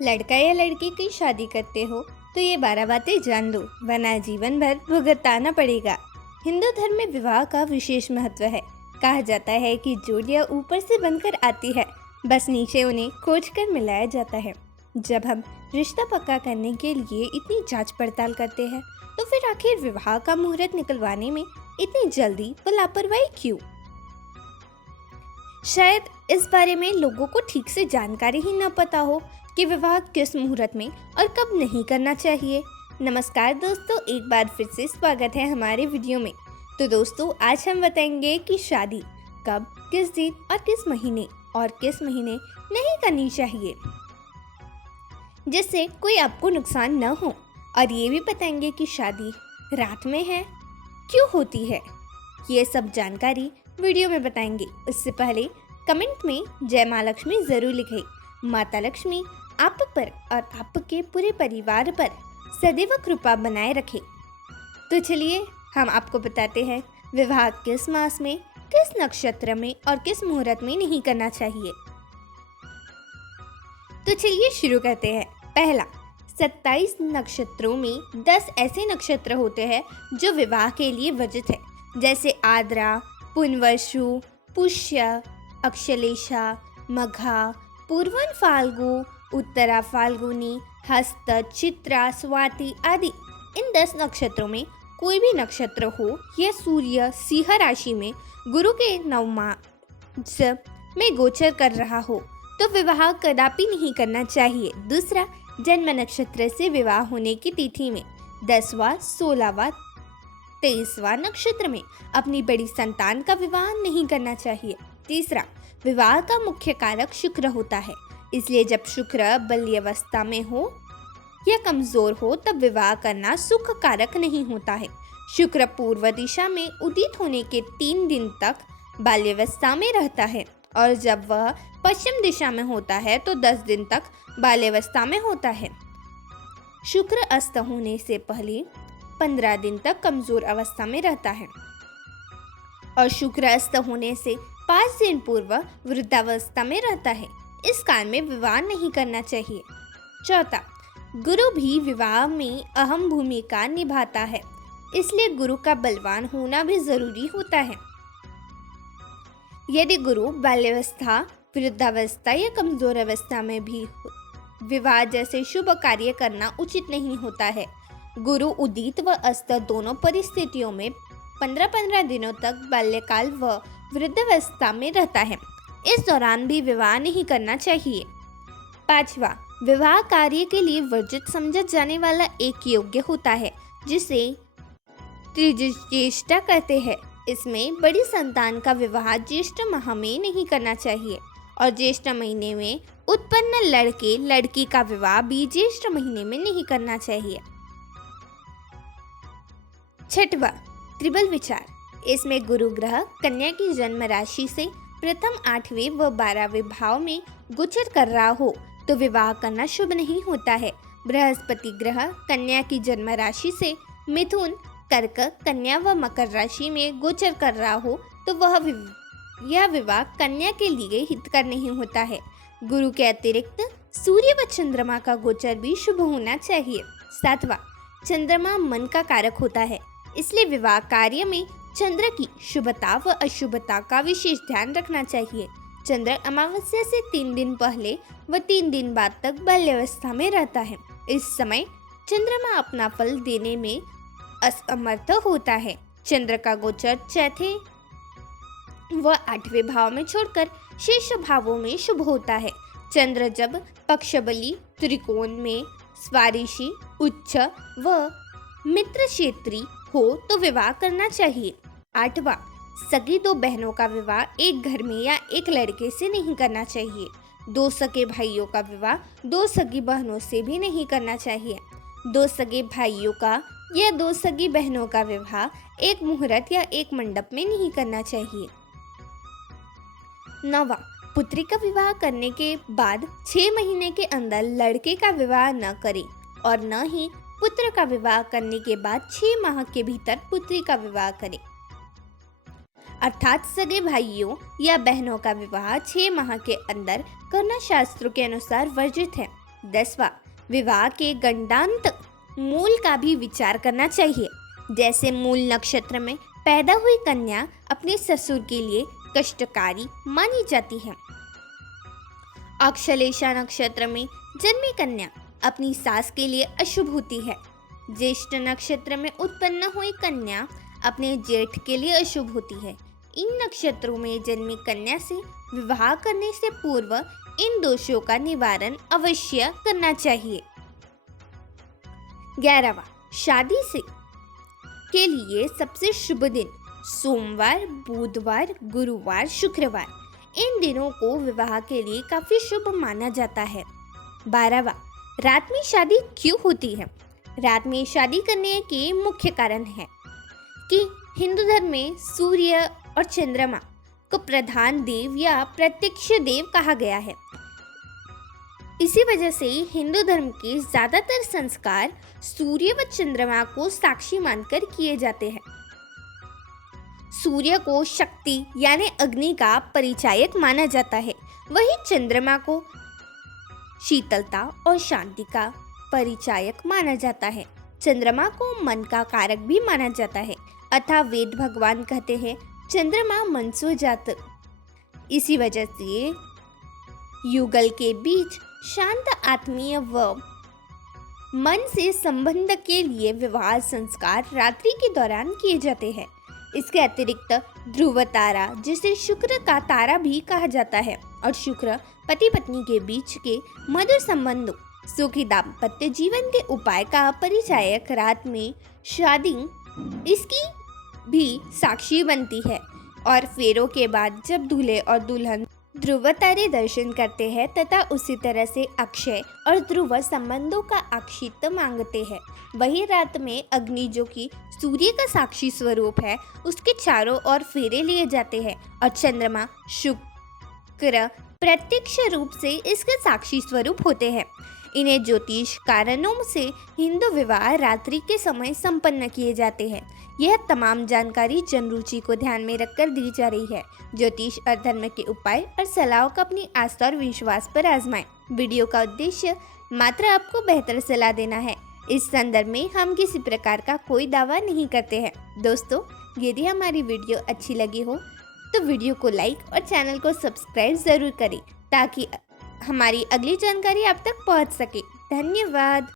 लड़का या लड़की की शादी करते हो तो ये 12 बातें जान लो, वरना जीवन भर भुगताना पड़ेगा। हिंदू धर्म में विवाह का विशेष महत्व है। कहा जाता है कि जोड़ियां ऊपर से बनकर आती है, बस नीचे उन्हें खोज कर मिलाया जाता है। जब हम रिश्ता पक्का करने के लिए इतनी जांच पड़ताल करते हैं, तो फिर आखिर विवाह का मुहूर्त निकलवाने में इतनी जल्दी व लापरवाही क्यों? शायद इस बारे में लोगों को ठीक से जानकारी ही न पता हो कि विवाह किस मुहूर्त में और कब नहीं करना चाहिए। नमस्कार दोस्तों, एक बार फिर से स्वागत है हमारे वीडियो में। तो दोस्तों, आज हम बताएंगे कि शादी कब, किस दिन और किस महीने नहीं करनी चाहिए, जिससे कोई आपको नुकसान न हो। और ये भी बताएंगे कि शादी रात में है, क्यों होती है। ये सब जानकारी वीडियो में बताएंगे। उससे पहले कमेंट में जय माँ लक्ष्मी जरूर लिखें। माता लक्ष्मी आप पर और आपके पूरे परिवार पर सदैव कृपा बनाए रखे। तो चलिए हम आपको बताते हैं विवाह किस मास में, किस नक्षत्र में और किस मुहूर्त में नहीं करना चाहिए। तो चलिए शुरू करते हैं। पहला, 27 नक्षत्रों में 10 ऐसे नक्षत्र होते हैं जो विवाह के लिए वर्जित है, जैसे आद्रा, पुनर्वसु, पुष्य, अक्षलेशा, मघा, पूर्वन फाल्गु, उत्तरा फाल्गुनी, हस्त, चित्रा, स्वाति आदि। इन 10 नक्षत्रों में कोई भी नक्षत्र हो या सूर्य सिंह राशि में गुरु के नवमास में गोचर कर रहा हो तो विवाह कदापि नहीं करना चाहिए। दूसरा, जन्म नक्षत्र से विवाह होने की तिथि में 10वां, 16वां, 23वां नक्षत्र में अपनी बड़ी संतान का विवाह नहीं करना चाहिए। तीसरा, विवाह का मुख्य कारक शुक्र होता है, इसलिए जब शुक्र बाल्यावस्था में हो या कमजोर हो तब विवाह करना सुख कारक नहीं होता है। शुक्र पूर्व दिशा में उदित होने के 3 दिन तक बाल्यावस्था में रहता है और जब वह पश्चिम दिशा में होता है तो 10 दिन तक बाल्यावस्था में होता है। शुक्र अस्त होने से पहले 15 दिन तक कमजोर अवस्था में रहता है और शुक्र अस्त होने से 5 दिन पूर्व वृद्धावस्था में रहता है। इस कारण में विवाह नहीं करना चाहिए। चौथा, गुरु भी विवाह में अहम भूमिका निभाता है, इसलिए गुरु का बलवान होना भी जरूरी होता है। यदि गुरु बाल्यावस्था, वृद्धावस्था या कमजोर अवस्था में भी विवाह जैसे शुभ कार्य करना उचित नहीं होता है। गुरु उदित व अस्त दोनों परिस्थितियों में 15-15 दिनों तक बाल्यकाल व वृद्धावस्था में रहता है। इस दौरान भी विवाह नहीं करना चाहिए। पांचवा, विवाह कार्य के लिए वर्जित समझा जाने वाला एक यज्ञ होता है, जिसे त्रिज्येष्ठा कहते हैं। इसमें बड़ी संतान का विवाह ज्येष्ठ माह में नहीं करना चाहिए और ज्येष्ठ महीने में उत्पन्न लड़के लड़की का विवाह भी ज्येष्ठ महीने में नहीं करना चाहिए। छठवा, त्रिबल विचार। इसमें गुरु ग्रह कन्या की जन्म राशि से प्रथम 8वें व 12वें भाव में गोचर कर रहा हो तो विवाह करना शुभ नहीं होता है। बृहस्पति ग्रह कन्या की जन्म राशि से मिथुन, कर्क, कन्या व मकर राशि में गोचर कर रहा हो तो यह विवाह कन्या के लिए हितकर नहीं होता है। गुरु के अतिरिक्त सूर्य व चंद्रमा का गोचर भी शुभ होना चाहिए। सातवां, चंद्रमा मन का कारक होता है, इसलिए विवाह कार्य में चंद्र की शुभता व अशुभता का विशेष ध्यान रखना चाहिए। चंद्र अमावस्या से 3 दिन पहले व 3 दिन बाद तक बाल्यावस्था में रहता है। इस समय चंद्रमा अपना फल देने में असमर्थ होता है। चंद्र का गोचर चौथे व 8वें भाव में छोड़कर शेष भावों में शुभ होता है। चंद्र जब पक्षबली, त्रिकोण में, स्वारिशी, उच्च व मित्र क्षेत्री हो तो विवाह करना चाहिए। 8वां, सगी 2 बहनों का विवाह एक घर में या एक लड़के से नहीं करना चाहिए। 2 सगे भाइयों का विवाह 2 सगी बहनों से भी नहीं करना चाहिए। 2 सगे भाइयों का या 2 सगी बहनों का विवाह एक मुहूर्त या एक मंडप में नहीं करना चाहिए। 9वां, पुत्री का विवाह करने के बाद 6 महीने के अंदर लड़के का विवाह न करें और न ही पुत्र का विवाह करने के बाद 6 माह के भीतर पुत्री का विवाह करें। अर्थात सगे भाइयों या बहनों का विवाह 6 माह के अंदर करना शास्त्रों के अनुसार वर्जित है। 10वां, विवाह के गंडांत मूल का भी विचार करना चाहिए। जैसे मूल नक्षत्र में पैदा हुई कन्या अपने ससुर के लिए कष्टकारी मानी जाती है। अक्षलेषा नक्षत्र में जन्मी कन्या अपनी सास के लिए अशुभ होती है। ज्येष्ठ नक्षत्र में उत्पन्न हुई कन्या अपने जेठ के लिए अशुभ होती है। इन नक्षत्रों में जन्मी कन्या से विवाह करने से पूर्व इन दोषों का निवारण अवश्य करना चाहिए। 11वां, शादी से के लिए सबसे शुभ दिन सोमवार, बुधवार, गुरुवार, शुक्रवार। इन दिनों को विवाह के लिए काफी शुभ माना जाता है। 12वां, रात में शादी क्यों होती है? रात में शादी करने के मुख्य कारण है कि हिंदू धर्म में सूर्य और चंद्रमा को प्रधान देव या प्रत्यक्ष देव कहा गया है। इसी वजह से हिंदू धर्म के ज्यादातर संस्कार सूर्य व चंद्रमा को साक्षी मानकर किए जाते हैं। सूर्य को शक्ति यानी अग्नि का परिचायक माना जाता है, वहीं चंद्रमा को शीतलता और शांति का परिचायक माना जाता है। चंद्रमा को मन का कारक भी माना जाता है, अतः वेद भगवान कहते हैं चंद्रमा मनसो जात। इसी वजह से युगल के बीच शांत आत्मीय व मन से संबंध के लिए विवाह संस्कार रात्रि के दौरान किए जाते हैं। इसके अतिरिक्त ध्रुव तारा, जिसे शुक्र का तारा भी कहा जाता है, और शुक्र पति पत्नी के बीच के मधुर संबंधों, सुखी दाम्पत्य जीवन के उपाय का परिचायक रात में शादी इसकी भी साक्षी बनती है। और फेरों के बाद जब दूल्हे और दुल्हन ध्रुव तारे दर्शन करते हैं तथा उसी तरह से अक्षय और ध्रुव संबंधों का अक्षित मांगते हैं। वही रात में अग्नि, जो कि सूर्य का साक्षी स्वरूप है, उसके चारों ओर फेरे लिए जाते हैं और चंद्रमा, शुक्र प्रत्यक्ष रूप से इसके साक्षी स्वरूप होते हैं। इन्हें ज्योतिष कारणों से हिंदू विवाह रात्रि के समय संपन्न किए जाते हैं। यह तमाम जानकारी जनरुचि को ध्यान में रखकर दी जा रही है। ज्योतिष और धर्म के उपाय और सलाहों का अपनी आस्था और विश्वास पर आजमाएं। वीडियो का उद्देश्य मात्र आपको बेहतर सलाह देना है। इस संदर्भ में हम किसी प्रकार का कोई दावा नहीं करते हैं। दोस्तों, यदि हमारी वीडियो अच्छी लगी हो तो वीडियो को लाइक और चैनल को सब्सक्राइब जरूर करें ताकि हमारी अगली जानकारी आप तक पहुंच सके। धन्यवाद।